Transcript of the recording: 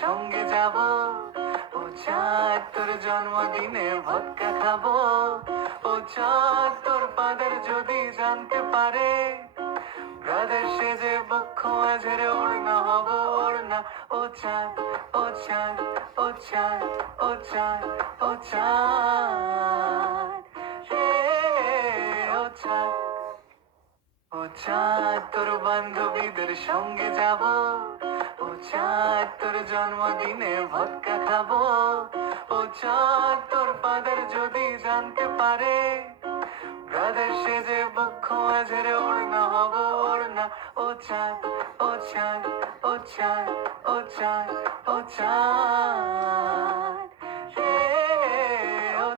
সঙ্গে যাব, ও চাঁদ তোর জন্মদিনে ভদকা খাবো, ও চাঁদ তোর পাদের যদি জানতে পারে, ব্রাদার সেজে বক্ষ মাঝের ওড়না হব ওড়না। ও চাঁদ, ও চাঁদ, ও চাঁদ, ও চাঁদ, ও চাঁদ, হে ও চাঁদ। ও চাঁদ তোর বান্ধবীদের সঙ্গে যাব, ও চাঁদ তোর জন্মদিনে ভদকা খাবো, ও চাঁদ তোর পাদের যদি জানতে পারে, ব্রাদার সেজে বক্ষ মাঝের ওড়না হব ওড়না। ও চাঁদ, ও চাঁদ, ও চাঁদ, ও চাঁদ, ও চাঁদ।